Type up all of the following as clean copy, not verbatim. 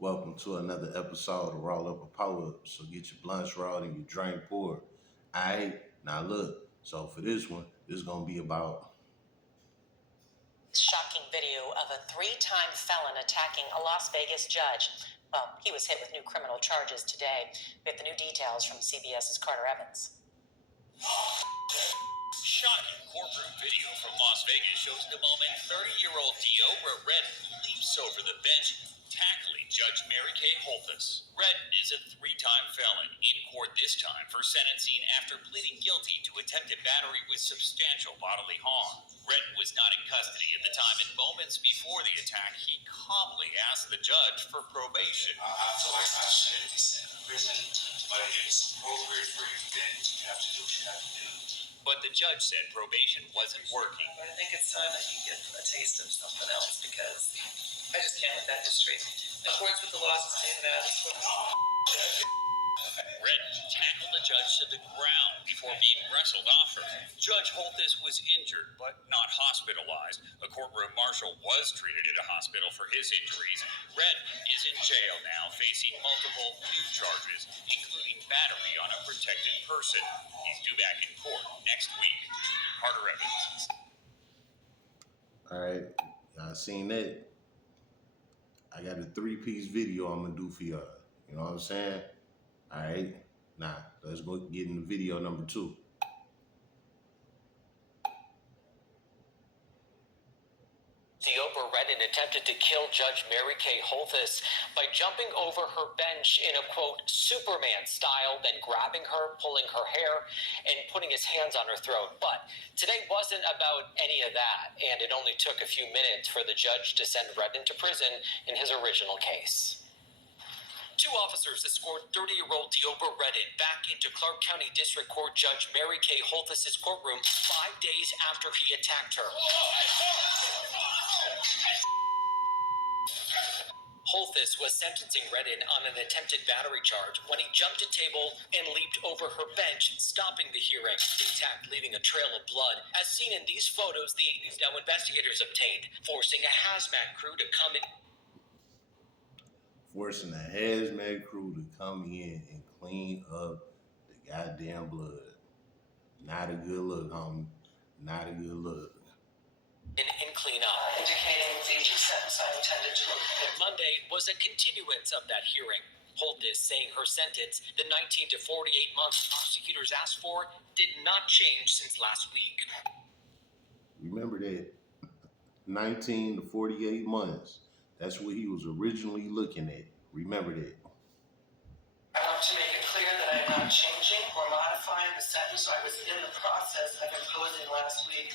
Welcome to another episode of Roll Up a Power Up. So get your blunts rolled and your drink poured. Alright, now look. So for this one, this is gonna be about Shocking video of a three-time felon attacking a Las Vegas judge. Well, he was hit with new criminal charges today. We have the new details from CBS's Carter Evans. Shocking courtroom video from Las Vegas shows the moment 30-year-old Deobra Redden leaps over the bench, tackling Judge Mary Kay Holthus. Redden is a three-time felon, in court this time for sentencing after pleading guilty to attempted battery with substantial bodily harm. Redden was not in custody at the time, and moments before the attack, he calmly asked the judge for probation. I feel like I should be sent to prison, but if it's appropriate for you, then you have to do what you have to do. But the judge said probation wasn't working. I think it's time that you get a taste of something else because I just can't let that history. In accordance with the laws of the state of Nevada. Redden tackled the judge to the ground before being wrestled off her. Judge Holthus was injured but not hospitalized. A courtroom marshal was treated at a hospital for his injuries. Redden is in jail now, facing multiple new charges, including battery on a protected person. He's due back in court next week. Carter Evans. alright. Y'all seen that? I got a three-piece video I'm gonna do for y'all. You know what I'm saying? Alright. Now, let's go get into video number 2. Deobra Redden attempted to kill Judge Mary Kay Holthus by jumping over her bench in a, quote, Superman style, then grabbing her, pulling her hair, and putting his hands on her throat. But today wasn't about any of that, and it only took a few minutes for the judge to send Redden to prison in his original case. Two officers escorted 30-year-old Deobra Redden back into Clark County District Court Judge Mary Kay Holthus' courtroom 5 days after he attacked her. Holthus was sentencing Redden on an attempted battery charge when he jumped a table and leaped over her bench, stopping the hearing. The attack leaving a trail of blood, as seen in these photos the now investigators obtained, forcing a hazmat crew to come in. Forcing a hazmat crew to come in and clean up the goddamn blood. Not a good look, homie. Not a good look. And clean up. Indicating the sentence I intended to look. Monday was a continuance of that hearing. Holthus saying her sentence, the 19 to 48 months prosecutors asked for, did not change since last week. Remember that 19 to 48 months. That's what he was originally looking at. Remember that. I want to make it clear that I am not changing or modifying the sentence I was in the process of imposing last week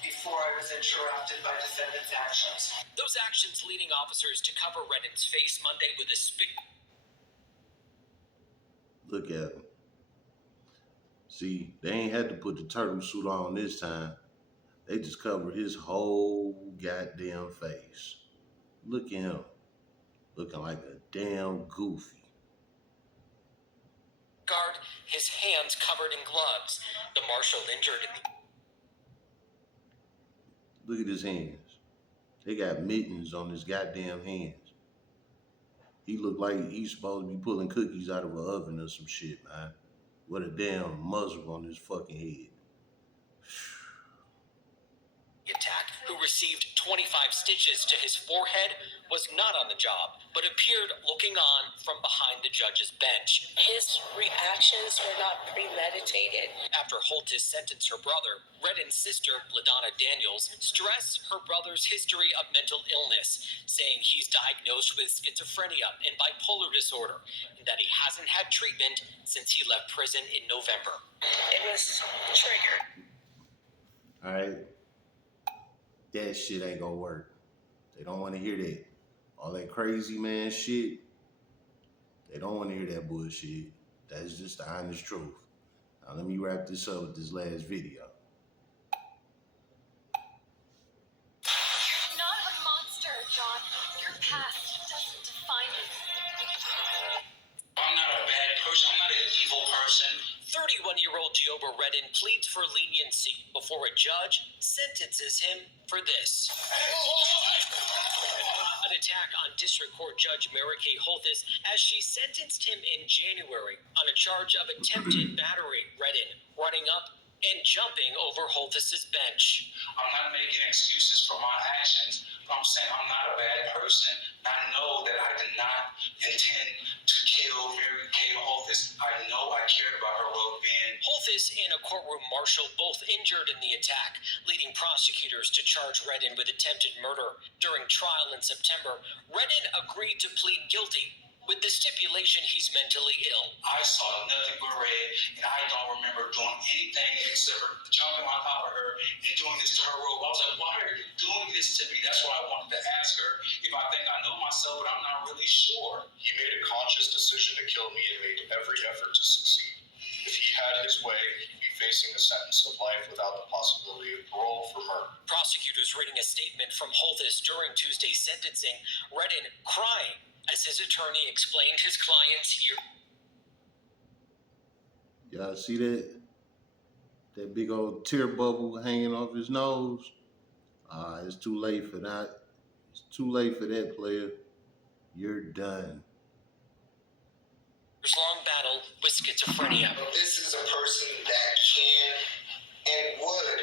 before I was interrupted by defendant's actions. Those actions leading officers to cover Redden's face Monday with a spit. Look at him. See, they ain't had to put the turtle suit on this time. They just covered his whole goddamn face. Look at him. Looking like a damn goofy. Guard, his hands covered in gloves. The marshal injured. Look at his hands. They got mittens on his goddamn hands. He look like he's supposed to be pulling cookies out of an oven or some shit, man. With a damn muzzle on his fucking head. Attack, who received 25 stitches to his forehead, was not on the job, but appeared looking on from behind the judge's bench. His reactions were not premeditated. After Holthus sentenced her brother, Redden's sister, LaDonna Daniels, stressed her brother's history of mental illness, saying he's diagnosed with schizophrenia and bipolar disorder, and that he hasn't had treatment since he left prison in November. It was triggered. All right. That shit ain't gonna work. They don't want to hear that. All that crazy man shit. They don't want to hear that bullshit. That's just the honest truth. Now let me wrap this up with this last video. You're not a monster, John. Your past doesn't define you. I'm not a bad person. I'm not an evil person. 31-year-old Deobra Redden pleads for leniency before a judge sentences him for this. An attack on District Court Judge Mary Kay Holthus as she sentenced him in January on a charge of attempted battery, Redden running up and jumping over Holthus's bench. I'm not making excuses for my actions, but I'm saying I'm not a bad person. I know that I did not intend to kill Mary Kay Holthus. I know I cared about her well-being. Holthus and a courtroom marshal both injured in the attack, leading prosecutors to charge Redden with attempted murder. During trial in September, Redden agreed to plead guilty, with the stipulation he's mentally ill. I saw nothing but red, and I don't remember doing anything except for jumping on top of her and doing this to her robe. I was like, why are you doing this to me? That's why I wanted to ask her if I think I know myself, but I'm not really sure. He made a conscious decision to kill me and made every effort to succeed. If he had his way, he'd be facing a sentence of life without the possibility of parole for murder. Prosecutors reading a statement from Holthus during Tuesday's sentencing, Redden crying as his attorney explained his client's year. Y'all see that? That big old tear bubble hanging off his nose? It's too late for that. It's too late for that, player. You're done. Long battle with schizophrenia. This is a person that can and would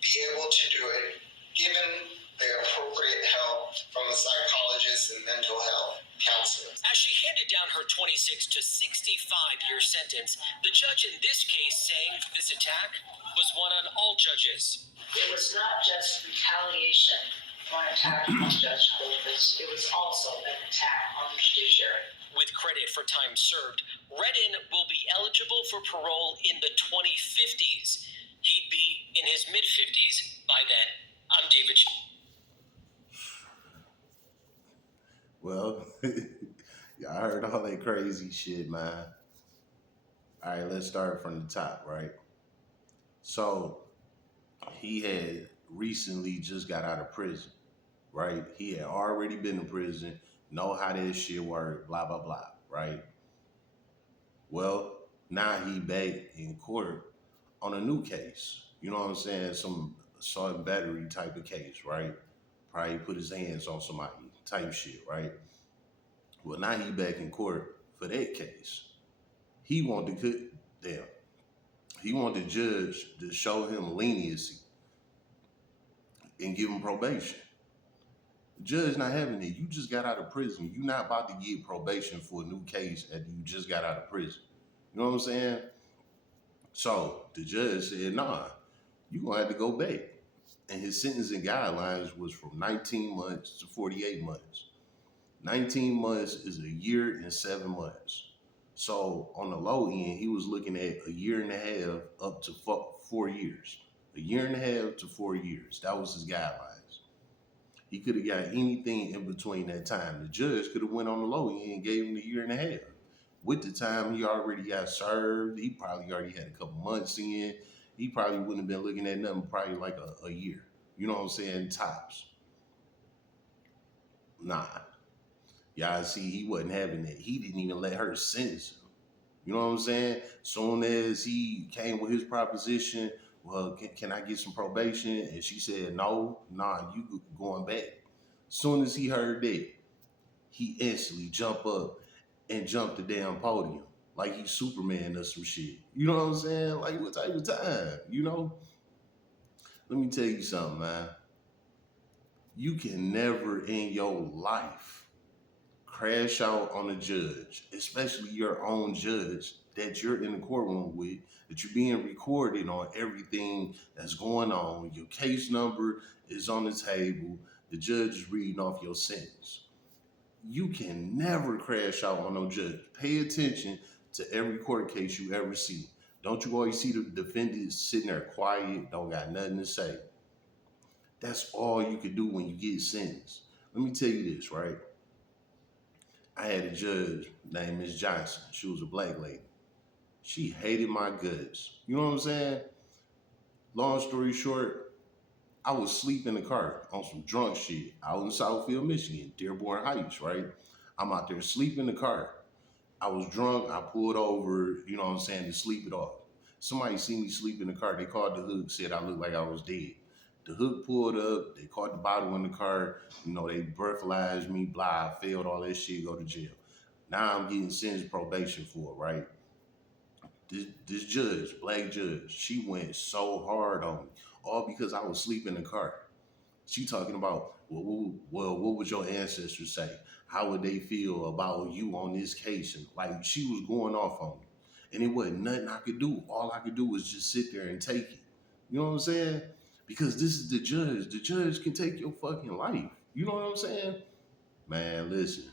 be able to do it given the appropriate help from a psychologist and mental health counselor. As she handed down her 26 to 65-year sentence, the judge in this case saying this attack was one on all judges. It was not just retaliation for an attack on Judge Holthus. It was also an attack on the judiciary. With credit for time served, Redden will be eligible for parole in the 2050s. He'd be in his mid-50s by then. I'm David. Well, y'all heard all that crazy shit, man. All right, let's start from the top, right? So, he had recently just got out of prison, right? He had already been in prison, know how that shit worked, blah, blah, blah, right? Well, now he back in court on a new case. You know what I'm saying? Some assault and battery type of case, right? Probably put his hands on somebody type shit, right? Well, now he back in court for that case. He want the judge to show him leniency and give him probation. The judge not having it. You just got out of prison. You're not about to get probation for a new case that you just got out of prison. You know what I'm saying? So the judge said, nah, you gonna have to go back. And his sentencing guidelines was from 19 months to 48 months. 19 months is a year and 7 months. So on the low end, he was looking at a year and a half up to 4 years. A year and a half to 4 years. That was his guidelines. He could have got anything in between that time. The judge could have went on the low end and gave him a year and a half. With the time he already got served, he probably already had a couple months in. He probably wouldn't have been looking at nothing probably like a year. You know what I'm saying? Tops. Nah. Y'all see, he wasn't having that. He didn't even let her sentence him. You know what I'm saying? Soon as he came with his proposition, well, can I get some probation? And she said, no, nah, you going back. Soon as he heard that, he instantly jumped up and jumped the damn podium. Like he's Superman or some shit. You know what I'm saying? Like, what type of time, you know? Let me tell you something, man. You can never in your life crash out on a judge, especially your own judge that you're in the courtroom with, that you're being recorded on everything that's going on. Your case number is on the table. The judge is reading off your sentence. You can never crash out on no judge. Pay attention to every court case you ever see. Don't you always see the defendant sitting there quiet, don't got nothing to say? That's all you can do when you get sentenced. Let me tell you this, right? I had a judge named Ms. Johnson. She was a black lady. She hated my guts. You know what I'm saying? Long story short, I was asleep in the car on some drunk shit out in Southfield, Michigan, Dearborn Heights, right? I'm out there asleep in the car. I was drunk. I pulled over, you know what I'm saying, to sleep it off. Somebody seen me sleep in the car. They called the hood, said I looked like I was dead. the hook pulled up, they caught the bottle in the car, you know, they breathalyzed me, blah, I failed all that shit, go to jail. Now I'm getting sentenced probation for it, right? This judge, black judge, she went so hard on me, all because I was asleep in the car. She talking about, what would your ancestors say? How would they feel about you on this case? And like she was going off on me, and it wasn't nothing I could do. All I could do was just sit there and take it. You know what I'm saying? Because this is the judge. The judge can take your fucking life. You know what I'm saying? Man, listen.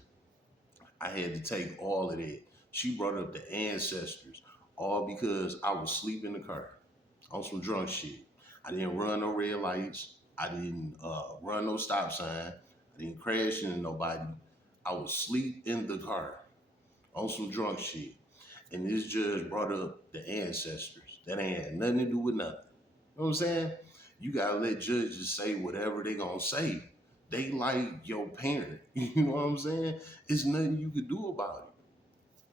I had to take all of that. She brought up the ancestors, all because I was asleep in the car on some drunk shit. I didn't run no red lights. I didn't run no stop sign. I didn't crash into nobody. I was asleep in the car on some drunk shit. And this judge brought up the ancestors. That ain't had nothing to do with nothing. You know what I'm saying? You gotta let judges say whatever they gonna say. They like your parent. You know what I'm saying? It's nothing you could do about it.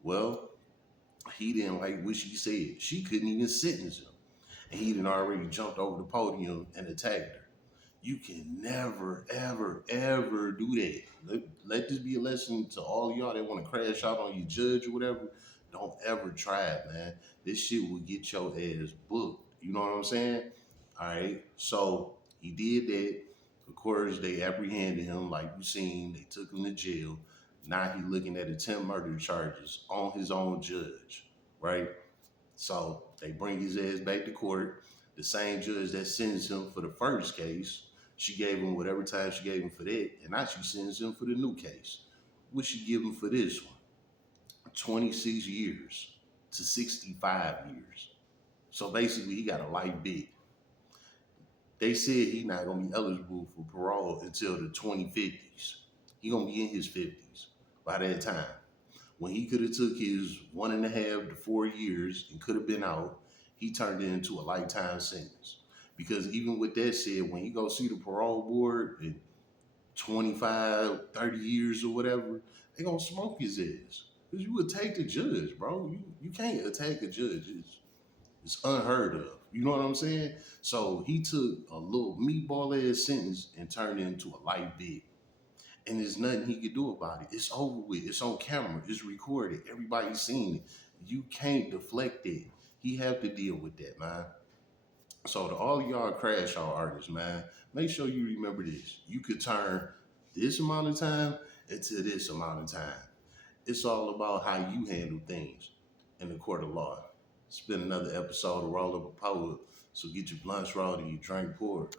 Well, he didn't like what she said. She couldn't even sentence him. And he done already jumped over the podium and attacked her. You can never, ever, ever do that. Let this be a lesson to all of y'all that want to crash out on your judge or whatever. Don't ever try it, man. This shit will get your ass booked. You know what I'm saying? All right. So he did that. Of course, they apprehended him, like you seen. They took him to jail. Now he looking at attempt murder charges on his own judge, right? So they bring his ass back to court. The same judge that sentenced him for the first case, she gave him whatever time she gave him for that, and now she sentenced him for the new case. What she give him for this one? 26 years to 65 years. So basically, he got a life bid. They said he's not gonna be eligible for parole until the 2050s. He gonna be in his 50s by that time. When he could have took his 1.5 to 4 years and could have been out, he turned it into a lifetime sentence. Because even with that said, when you go see the parole board in 25, 30 years or whatever, they gonna smoke his ass. Because you attack the judge, bro. You can't attack a judge. It's unheard of. You know what I'm saying? So he took a little meatball ass sentence and turned it into a life bid. And there's nothing he could do about it. It's over with. It's on camera. It's recorded. Everybody's seen it. You can't deflect it. He have to deal with that, man. So to all of y'all crash out artists, man, make sure you remember this. You could turn this amount of time into this amount of time. It's all about how you handle things in the court of law. It's been another episode of Roll Up a Poet. So get your blunts rolled and your drink poured.